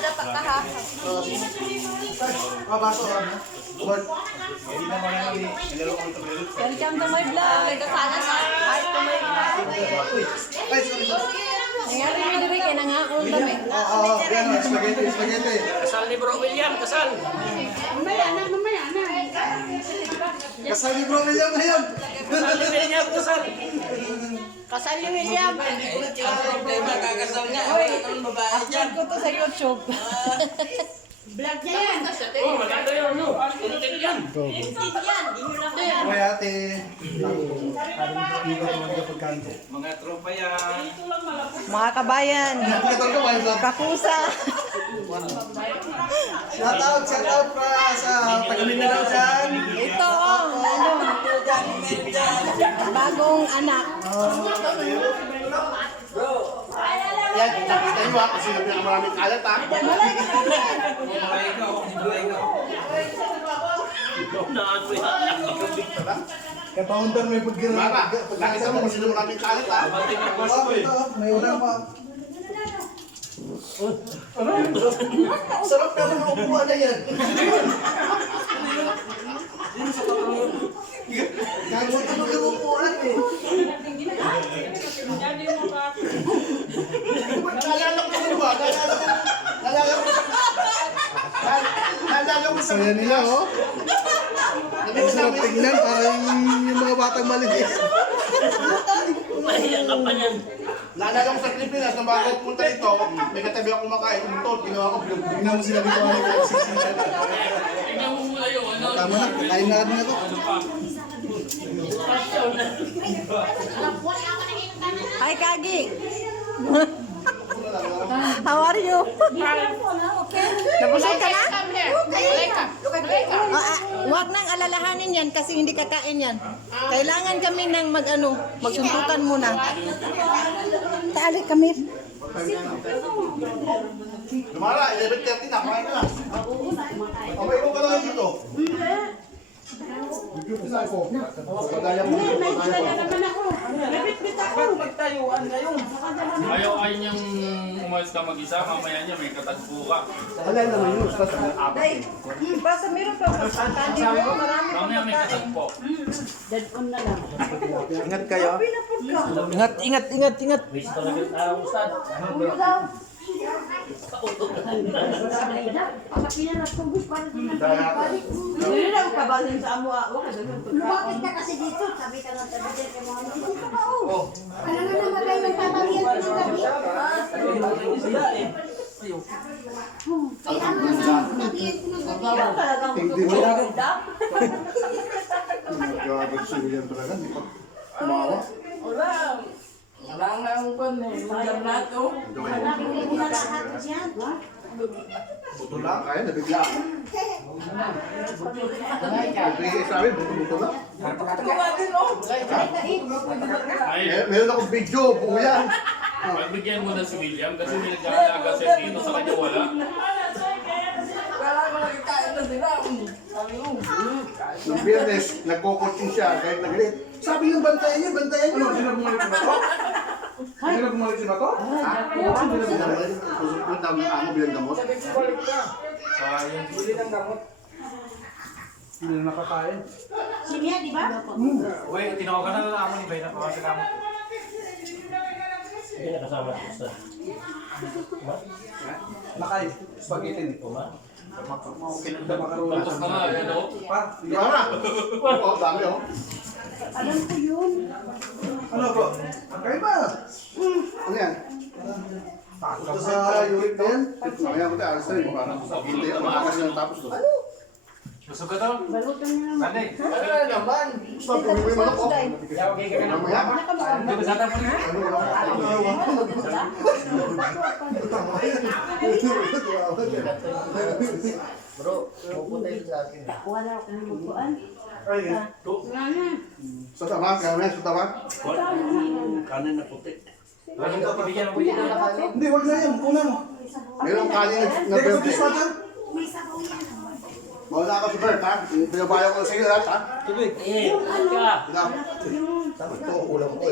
dapat ka ha. Baso ka. Welcome to my vlog. Nagkasana sa kahit to my vlog. Nangyari nga rin kaya nangakon kami. Oo, yan. Spaghetti. Kasal ni Bro William, kasal. Mamaya na. Kasal ni Bro William na yan. Kasal ni William, kasal. Kasal ni William. Tayo magkakasal nga. Wala naman babae dyan. Ko to sa YouTube. Vlog niya yan. Oh, maganda yun, no? Content yan. May ate. Mga tropa yan. Mga kabayan. Nakatol ko ba yung vlog? Kakusa. Shout out para sa taga-Mindanao dyan. Ito bagong anak. Yan, nakita nyo ha, kasi maraming kalat ha. Mga ikaw, mga ikaw. Ikaw na ano yan. Kapaunder may pagkira. Nakita mo kasi maraming kalat ha. Bating ang boss ko eh. May ulang pa. Sarap naman ang upuan na yan. Gagawin ko ng upuan eh. Nalala ko yun ba? Nalala ko sa kanya nila oh. Ang sarap tingnan parang yung mga batang maliliit. Mahiya ka pa niyan. Naalala ko sa Pilipinas, nung bago pumunta dito, may katabi ako kumakain, umutot, ginawa ko, bigyan mo sila dito ano yung sisisan. Tingnan mo muna yung ano. Tama na, kain na rin ako. Hi, Kagi. How are you? Nabusog ka na? Huwag nang alalahanin yan kasi hindi kakain yan. Kailangan kami ng magsuntukan muna. Taali kami. Lumara, 11:30 na, kumain ka na. Okay, ikaw ka lang dito. Ayaw niyang umalis ka mag-isa, mamaya niya may katagpo ka. Alay naman yun, sa Basta meron pa Kagi mo. Marami pa Mamaya may katagpo. Ingat kayo. Ingat. Wish talaga tayo, Ustad. Hindi lang kabalin sa amo. Lumapit ka kasi dito. Sabi ka ng tabi dyan. Dito ka oh. Ano nga naman kayo nagtatagyan ko sa tabi? Kaya ano nga nagtatagyan ko ng tabi? Talagang maganda. Grabe si William talaga, di pa tumawa. Wala. Wala nga ang pan eh. Mayroon na ito. Hanapin mo na lahat dyan. Buto lang, kaya nabigla ako. Bigay sa amin, buto lang. Tuwa din oh. Ay, Meron akong video, buo yan. pagbigyan mo na si William kasi may nagkakalaga siya dito sa kanya wala. Kala ko nagkakain na sila. Sabi ko. Nung Biyernes, nagko-coaching siya kahit nagalit. Sabi yung bantayan niya. Ano, sino bumalik si Bato? Sino bumalik si Bato? Oo, sino bumalik. Ang dami ng amo bilang gamot. Hindi na nakakain. Si Mia, di ba? Uy, tinawagan na lang ako ni Bay na pawasa ka mo. Hindi na kasama si Ustad. Nakain. Spaghetti nito. Tapos na nga, ano? Di ba na? Oo, dami oh. Alam ko yun. Ano bro? Kain ba? Ano yan? Ito sa uric na yan? Mamaya ko tayo, alas na rin. Hindi ako makakas ng tapos to. Busog ka to? Balutan niya naman. Bande. Ano naman? Stop, kung may manok ko. Kaya okay ka na mo. Mamaya? Hindi ba sata mo? Bro, pupunta yun sa akin. Wala ko na magpuan. Ay, Wala na. sa tama, kaya sa tama. Kanin na puti. Lagi ka pibigyan mo yan. Hindi, wag na yan. Kuna mo. Mayroong kanin na birthday. May sabaw yan. Mauna ako si Bert, ha? Pinabayo ko sa iyo lahat, ha? Tubig. Eh, ka. Ito, ulam ko.